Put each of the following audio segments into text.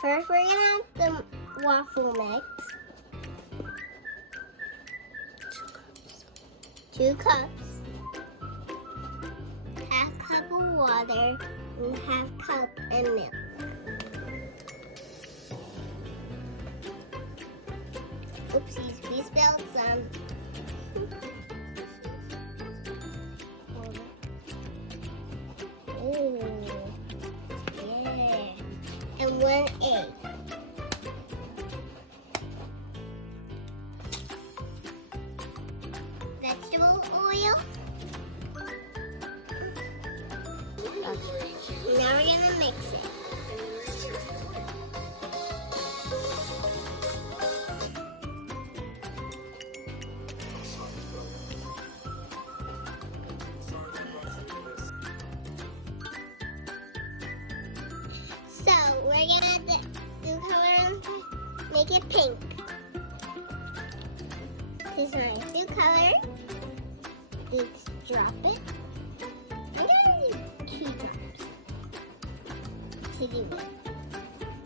First, we're gonna have the waffle mix. 2 cups. Half cup of water and half cup of milk. Oopsies, we spilled some. Ooh, yeah. And 1 egg. Vegetable oil. Now we're gonna mix it. So we're gonna do color and make it pink. This is my food color. Let's drop it. I'm gonna do 2 drops to do it,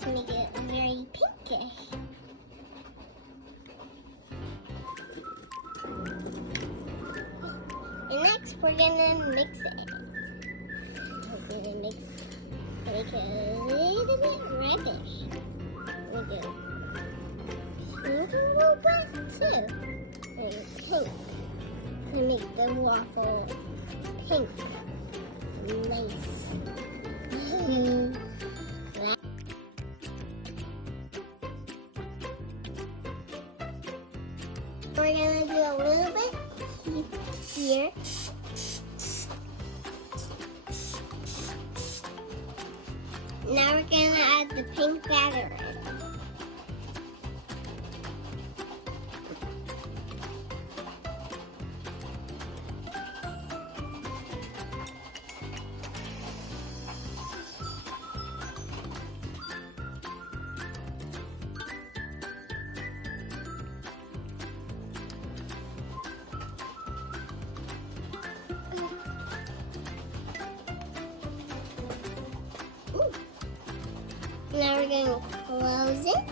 to make it very pinkish. And next we're gonna mix it. We're gonna make it a little bit reddish. We'll do pink a little bit too. And pink. To make the waffle pink. Nice. We're gonna do a little bit here. Now we're gonna add the pink batter in. Now we're going to close it.